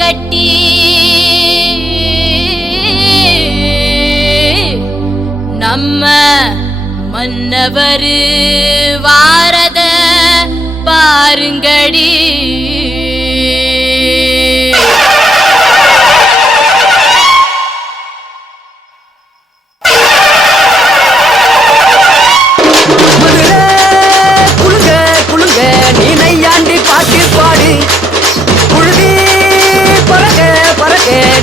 கட்டி நம்ம மன்னவர் வாரத பாருங்கடி.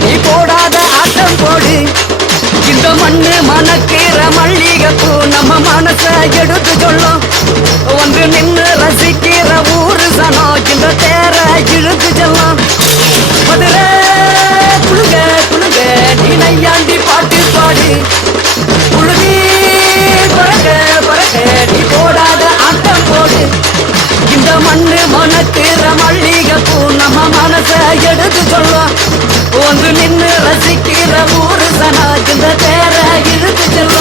நீ போடாத ஆட்டம் போடு. இந்த மண்ணு மணக்கிற மல்லிகைப்பூ நம்ம மனச எடுத்து சொல்லும். வந்து நின்று ரசிக்கிற ஊரு சனம் இந்த தேர இழுத்து செல்லும். மதுரை குழுங்க குழுங்க நீ நையாண்டி பாட்டு பாடு. குழுதி பறக்க பறக்க நீ போடாத ஆட்டம் போடு. இந்த மண்ணு மணக்கிற மல்லிகைப்பூ நம்ம மனச எடுத்து சொல்லும். வந்து நின்று ரசிக்கிற ஊரு சனா இந்த தேர இழுத்து செல்லும்.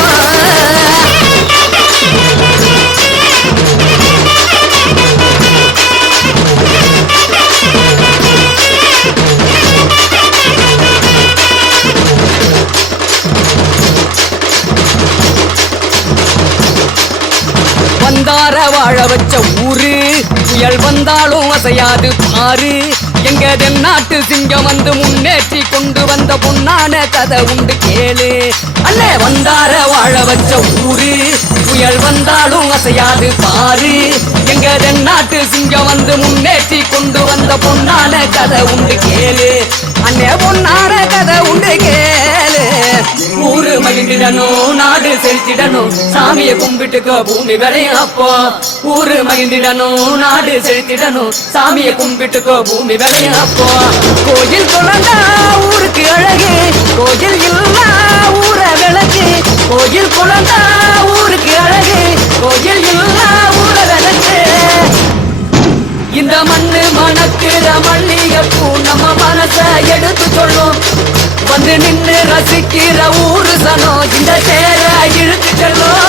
வந்தார வாழ வச்ச ஊரு புயல் வந்தாலும் அசையாது பாரு. எங்க தென்னாட்டு சிங்கம் வந்து முன்னேற்றி கொண்டு வந்த பொன்னான கதை உண்டு கேளு. அல்ல வந்தார வாழ வச்ச ஊரு புயல் வந்தாலும் அசையாது பாரு. எங்க தென்னாட்டு சிங்கம் வந்து முன்னேற்றி கொண்டு வந்த பொன்னான கதை உண்டு கேளு. அண்ணே பொன்னான கதை உண்டு கேளு. ஊரு மகிழ்ந்திடணும் நாடு செலுத்திடணும் சாமியை கும்பிட்டுக்கோ பூமி விளையும். அப்போ ஊரு மகிழ்ந்திடணும் நாடு செலுத்திடணும் சாமியை கும்பிட்டுக்கோ பூமி விளையும். அப்போ கோயில் குழந்தா ஊருக்கு அழகு கோயில் இல்லா ஊர விளக்கு. கோயில் குழந்தா ஊருக்கு அழகு கோயில் இல்லா ஊர விளக்கு. இந்த மண்ணு மணக்கிற மல்லிகைப்பூ நம்ம மனச எடுத்து சொல்லும். வந்து நின்று ரசிக்கிற ஊரு சனம் இந்த தேர இழுத்து செல்லும்.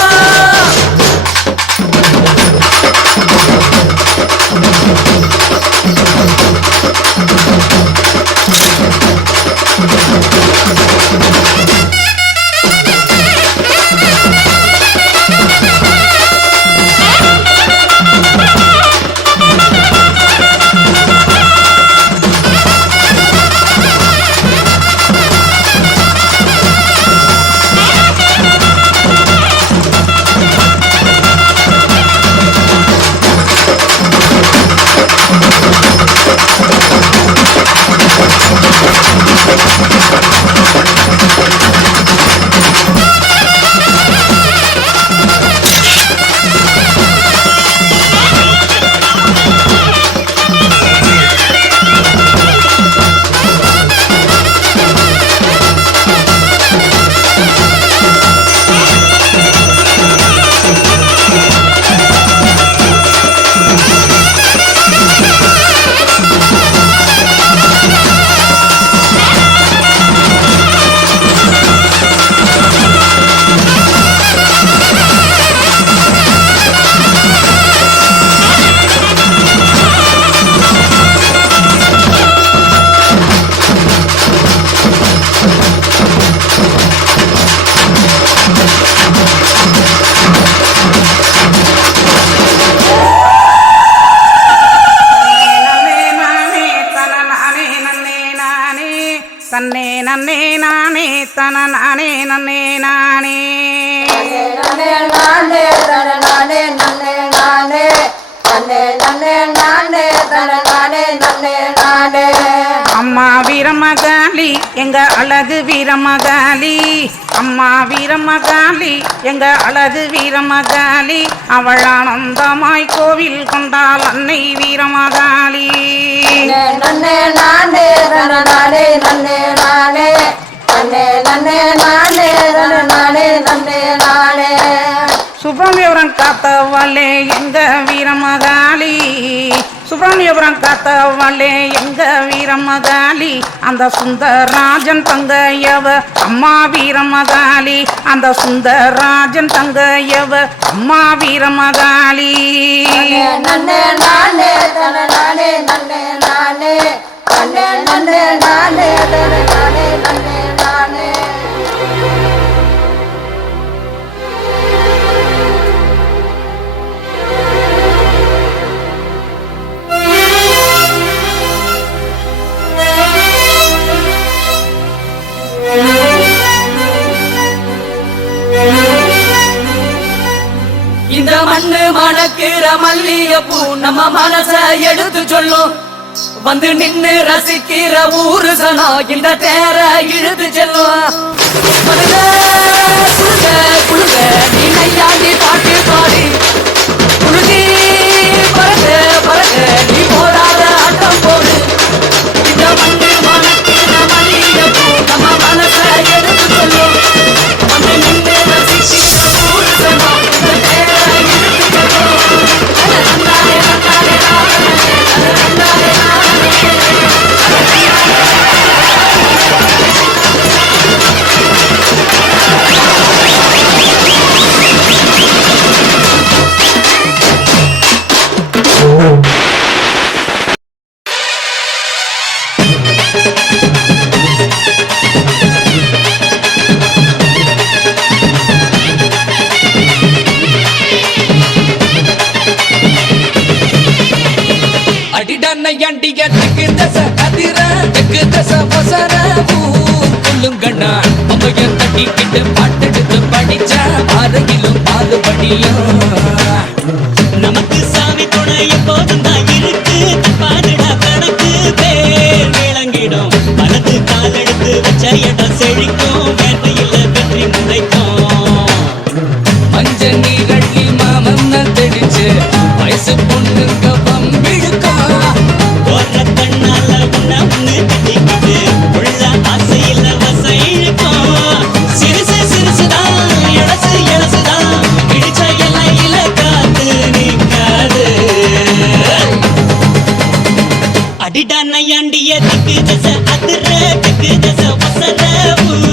தன்னே நன்னே நானே தன நானே நன்னே நானே நன்னே நானே தன நானே நன்னே நானே நன்னே நன்னே நானே தன நானே நன்னே நானே. அம்மா வீரமகாளி எங்க அழகு வீரமகாளி. அம்மா வீரமகாளி எங்க அழகு வீரமகாளி. அவள் ஆனந்தமாய் கோவில் கொண்டாள் அன்னை வீரமகாளி. நன்னே நானே தன நானே நன்னே நானே நன்னே நன்னே நானே தன நானே நன்னே நானே. சுப்பிரமணியபுரம் காத்தவளே எங்க வீரமகாளி. சுப்பிரமணியபுரம் காத்தவளே எங்க வீரமகாளி. அந்த சுந்தரராஜன் தங்கையவ அம்மா வீரமகாளி. அந்த சுந்தரராஜன் தங்கையவ அம்மா வீரமகாளி. நன்னே நானே தன நானே நன்னே நானே நன்னே நன்னே மணக்கிற மல்லிகைப்பூ நம்ம மனச எடுத்து சொல்லும் வந்து நின்னு ரசிக்கிற ஊரு சனா இந்த தேர இழுத்து செல்லும் குழுங்க நீ நையாண்டி பாட்டு பாடி குழுகி பறக்க பறக்க நீ போடாத ஆட்டம் போடு இந்த வந்து மணக்கிற மல்லிகைப்பூ நம்ம மனச எடுத்து சொல்லும் வந்து நின்னு ரசிக்கிற ஊரு சனா இந்த தேர இழுத்து செல்லும் அடிக்கு தச அதிர தெக்கு தச பசர சொல்லுங்கண்ணா அம்மைய தட்டிக்கிட்டு பாட்டெடுத்து படிச்சா ஆரையிலும் பாலுபடியும் நமக்கு சாமி துணை எப்போதும் தான் இருக்கு பாருடா கணக்கு பேர் விளங்கிடும் வலது கால் எடுத்து வச்ச இடம் செழிக்கும் வேட்டையில் வெற்றி முளைக்கும் மஞ்ச நீரள்ளி மாமன் தெடிச்சு வயசு பொண்ணுங்க பம்பிழுக்கும் போற கண்ணால உன்னை கட்டிக்கிட்டு உள்ள ஆசையில் வசை இழுக்கும் சிறுசு சிறுசுதான் எழசு எழசுதான் இடிச்ச எல்லையில காத்து நிற்காது அடிடா நையாண்டிய திக்கு தச அதிர திக்கு தச வசர ஊர்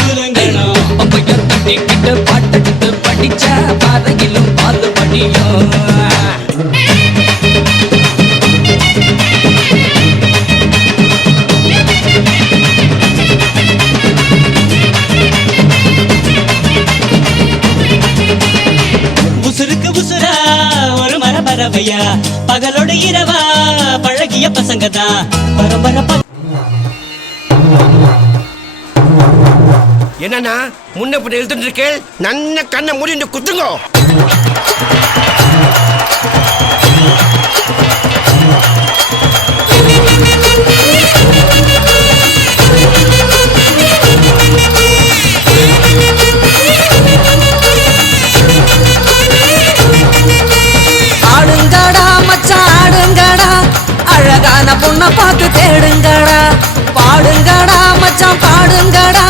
குலங்கணும் அம்மைய தட்டிக்கிட்டு பாட்டெடுத்து படிச்சா பாறையிலும் பாலுபடியும் உசுருக்கு உசுரா ஒரு மரபரவையா பகலோட இரவா பழகிய பசங்க தான் பரபர என்னன்னா முன்ன பின்ன எழுத்துட்டு இருக்கேன் நன்ன கண்ணை மூடி குத்துங்கோ ஆடுங்கடா மச்சான் ஆடுங்கடா அழகான பொண்ணை பார்த்து தேடுங்கடா பாடுங்கடா மச்சான் பாடுங்கடா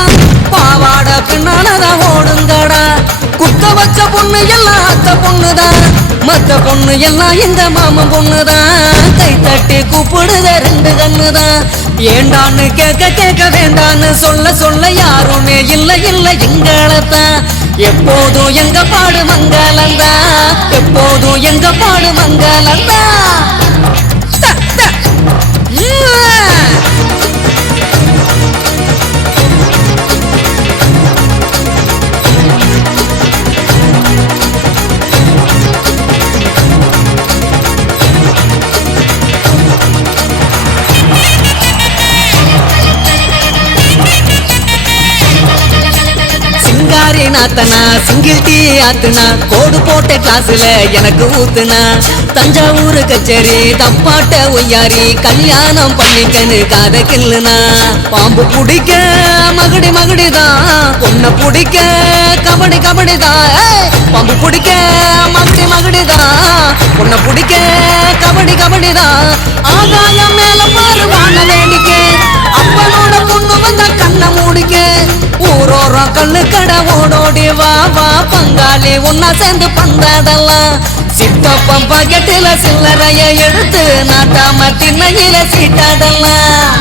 பாவாட பின்னாலதான் ஓடுங்கடா குத்த வச்ச பொண்ணு எல்லாம் அத்த பொண்ணுதான் மத்த பொண்ணு எல்லாம் இந்த மாமன் பொண்ணுதான் கை தட்டி கூப்பிடுத ரெண்டு கண்ணுதான் ஏண்டான்னு கேட்க கேட்க வேண்டான்னு சொல்ல சொல்ல யாருமே இல்லை இல்லை எங்களத்தான் எப்போதும் எங்க பாடு மங்களந்தா எப்போதும் எங்க பாடு மங்களந்தா சிங்காரி நாத்தனா சிங்கிள் டீ ஆத்துனா கோடு போட்ட கிளாஸ்ல எனக்கு ஊத்துனா தஞ்சாவூர் கச்சேரி தப்பாட்ட ஒய்யாரி கல்யாணம் பண்ணிக்கன்னு காத கில்லுனா பாம்பு பிடிக்க மகடி மகடிதான் பொண்ணை பிடிக்க கபடி கபடிதான் பாம்பு பிடிக்க மகடி மகடிதான் பொண்ணை பிடிக்க கபடி கபடிதான் ஆகாயம் மேல பாரு வான வேடிக்கை அப்பனோட பொண்ணு வந்தா கண்ணை மூடிக்க ஊரோரம் கண்ணு கடை ஓடோடி வா வா பங்காளி ஒன்னா சேர்ந்து பந்தாடலாம் சித்தப்பம் பாக்கெட்டில சில்லறைய எடுத்து நாட்டாம திண்ணையில சீட்டாடலாம்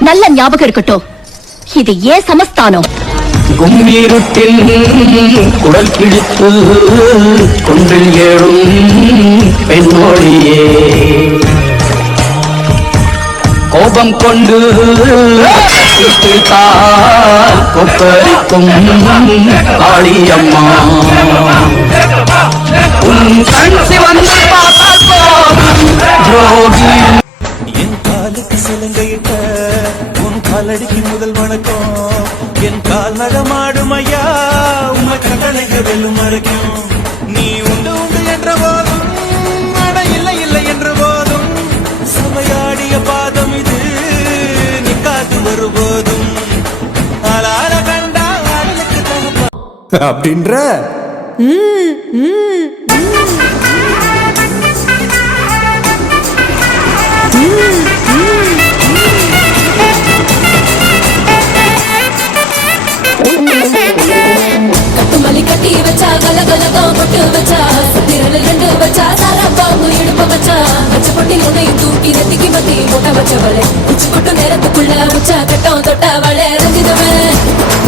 நல்ல ஞாபகம் இருக்கட்டும், இது ஏன் சமஸ்தானம். கும்பீருட்டில் குடல் பிடித்து கொன்றில் ஏழும் பெண்ணோடியே கோபம் கொண்டு கொப்பரிக்கும் காளியம்மா உன் கண் சிவந்து பார்த்தால் போதும் ஜோதி என் காலுக்கு சிலங்கை காலடிக்கு முதல் வணக்கம் என் கால் நடமாடும் ஐயா உமை கட்டளைக்கு வெல்லும் வரைக்கும் நீ உண்டு உண்டு என்ற போதும் அட இல்லை இல்லை என்ற போதும் சமையாடிய பாதம் இது நீ காத்து வருபோதும் அலார கண்டா அடலுக்கு தகப்பா அப்படின்ற கட்டுமல்லி கட்டி வச்சா கலகலகம் பொட்டு வச்சா திரள் ரெண்டு வச்சா சாராப்பாம்பு இடுப்ப வச்சா வச்ச பொட்டி உன்னையும் தூக்கி நெத்திக்கு மத்தி முட்டை வச்சவளே உச்சி கொட்டு நேரத்துக்குள்ள உச்சா கட்டம் தொட்டவளே ரஞ்சிதவன்